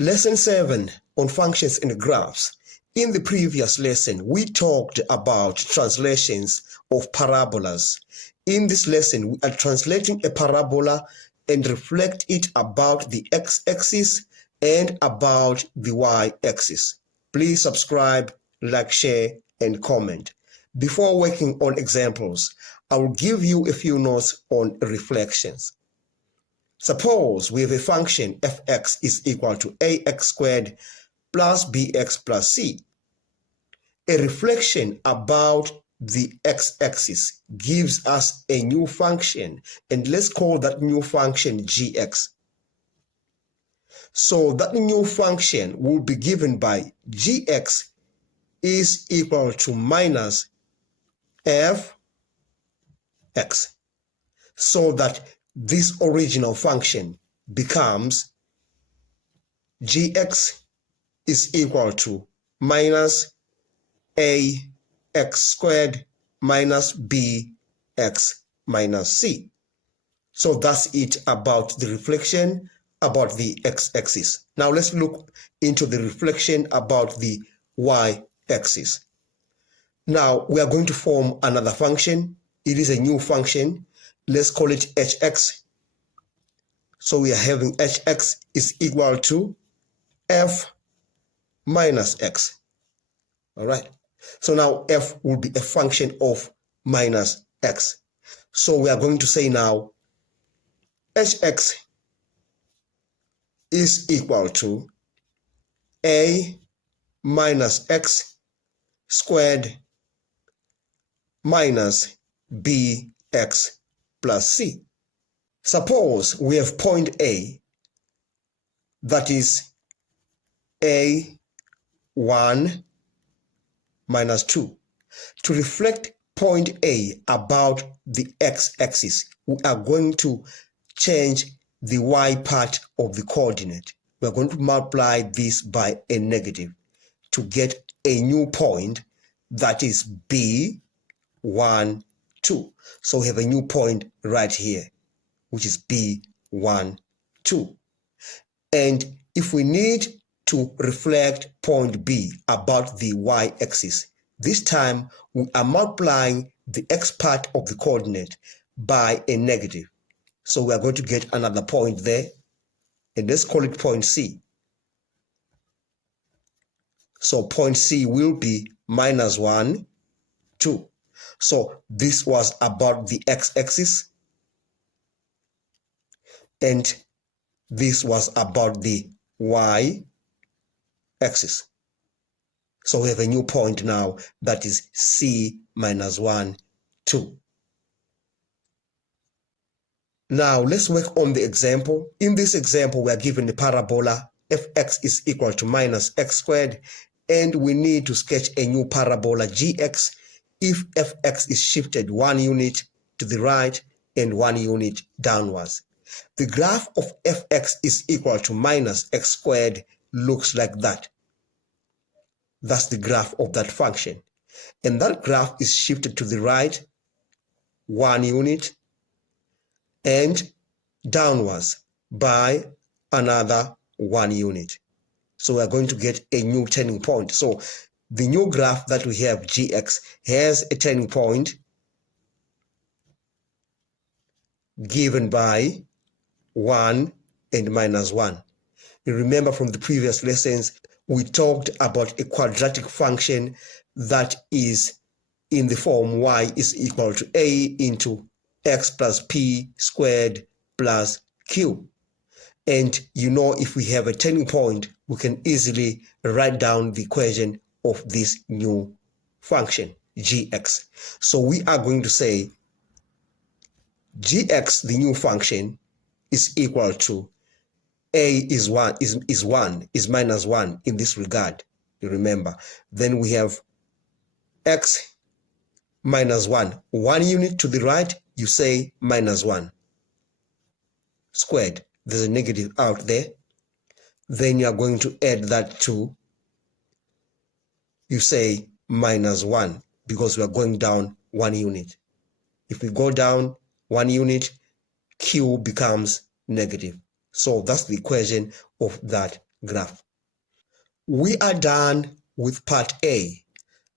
Lesson 7 on functions and graphs. In the previous lesson, we talked about translations of parabolas. In this lesson, we are translating a parabola and reflect it about the x-axis and about the y-axis. Please subscribe, like, share, and comment. Before working on examples, I will give you a few notes on reflections. Suppose we have a function fx is equal to ax squared plus bx plus c. A reflection about the x-axis gives us a new function, and let's call that new function gx. So that new function will be given by gx is equal to minus fx, so that this original function becomes gx is equal to minus ax squared minus bx minus c. So that's it about the reflection about the x-axis. Now let's look into the reflection about the y-axis. Now we are going to form another function. It is a new function. Let's call it hx. So we are having hx is equal to f minus x. All right. So now f will be a function of minus x. So we are going to say now hx is equal to a minus x squared minus bx plus c. Suppose we have point A, that is a1 minus 2. To reflect point A about the x-axis, we are going to change the y part of the coordinate. We are going to multiply this by a negative to get a new point, that is b1, 2. So we have a new point right here, which is b1, 2. And if we need to reflect point B about the y-axis, this time we are multiplying the x part of the coordinate by a negative. So we are going to get another point there, and let's call it point C. So point C will be minus 1, 2. So this was about the x-axis, and this was about the y-axis. So we have a new point now, that is C minus 1, 2. Now let's work on the example. In this example, we are given the parabola fx is equal to minus x squared, and we need to sketch a new parabola gx if fx is shifted 1 unit to the right and 1 unit downwards. The graph of fx is equal to minus x squared looks like that. That's the graph of that function. And that graph is shifted to the right 1 unit and downwards by another 1 unit. So we're going to get a new turning point. So the new graph that we have, gx, has a turning point given by 1 and minus 1. You remember from the previous lessons, we talked about a quadratic function that is in the form y is equal to a into x plus p squared plus q. And you know, if we have a turning point, we can easily write down the equation of this new function, gx. So we are going to say gx, the new function, is equal to a is minus 1 in this regard, you remember. Then we have x minus 1. 1 unit to the right, you say minus 1 squared. There's a negative out there. Then you are going to add that to, you say minus 1, because we are going down 1 unit. If we go down 1 unit, q becomes negative. So that's the equation of that graph. We are done with part A.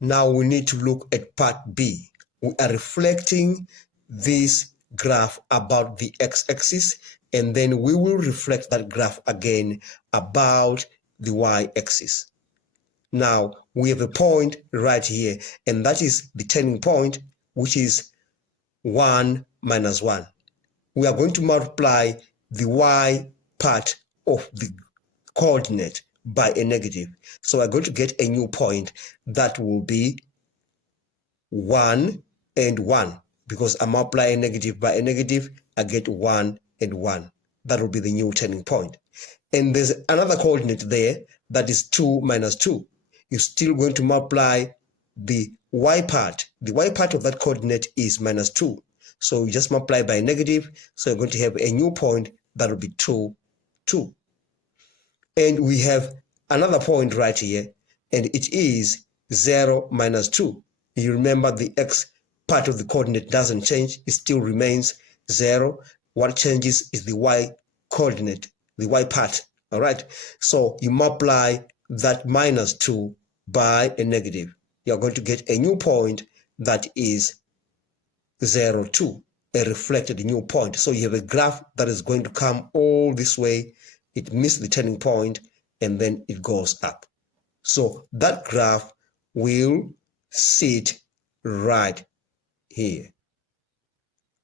Now we need to look at part B. We are reflecting this graph about the x-axis, and then we will reflect that graph again about the y-axis. Now we have a point right here, and that is the turning point, which is 1 minus 1. We are going to multiply the y part of the coordinate by a negative. So we're going to get a new point that will be 1 and 1. Because I multiply a negative by a negative, I get 1 and 1. That will be the new turning point. And there's another coordinate there that is 2 minus 2. You're still going to multiply the y part. The y part of that coordinate is minus 2. So you just multiply by a negative. So you're going to have a new point that will be 2, 2. And we have another point right here, and it is 0 minus 2. You remember the x part of the coordinate doesn't change. It still remains 0. What changes is the y coordinate, the y part. All right. So you multiply that minus 2 by a negative. You're going to get a new point that is 0, 2, a reflected new point. So you have a graph that is going to come all this way. It missed the turning point, and then it goes up. So that graph will sit right here.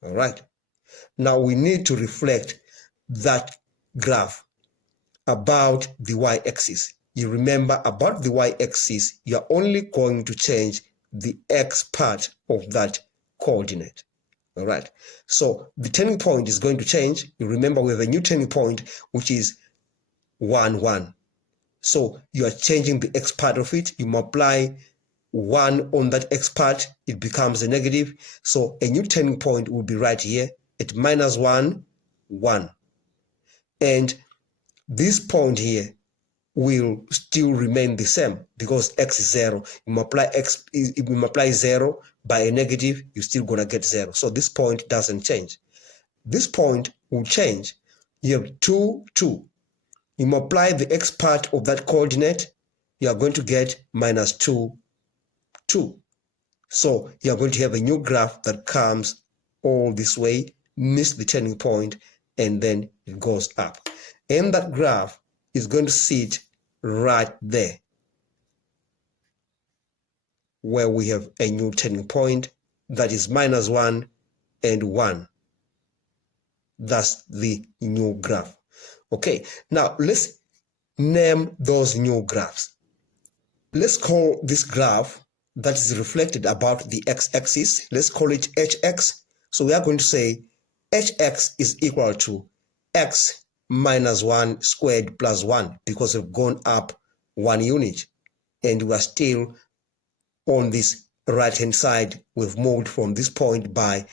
All right. Now we need to reflect that graph about the y-axis. You remember, about the y-axis, you're only going to change the x part of that coordinate. All right. So the turning point is going to change. You remember, we have a new turning point, which is 1, 1. So you are changing the x part of it. You multiply 1 on that x part, it becomes a negative. So a new turning point will be right here at minus 1, 1. And this point here will still remain the same because x is 0. You multiply 0 by a negative, you're still going to get 0. So this point doesn't change. This point will change. You have 2, 2. You multiply the x part of that coordinate, you are going to get minus 2, 2. So you are going to have a new graph that comes all this way, miss the turning point, and then it goes up. And that graph is going to sit right there where we have a new turning point that is minus 1 and 1. That's the new graph. Okay, now let's name those new graphs. Let's call this graph that is reflected about the x-axis, let's call it hx. So we are going to say hx is equal to x minus 1 squared plus 1, because we've gone up 1 unit and we are still on this right hand side. We've moved from this point by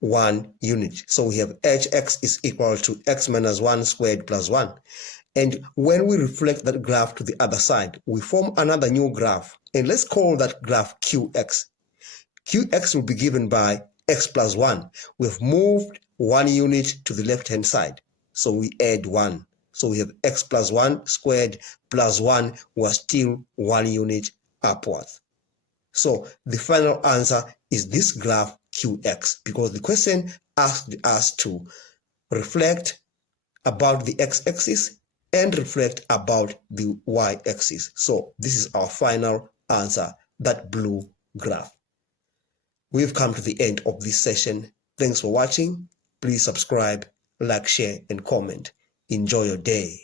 1 unit. So we have hx is equal to x minus 1 squared plus 1. And when we reflect that graph to the other side, we form another new graph. And let's call that graph qx. Qx will be given by x plus 1. We've moved 1 unit to the left-hand side. So we add 1. So we have x plus 1 squared plus 1. We're still 1 unit upwards. So the final answer is this graph qx, because the question asked us to reflect about the x-axis and reflect about the y-axis. So this is our final answer, that blue graph. We've come to the end of this session. Thanks for watching. Please subscribe, like, share, and comment. Enjoy your day.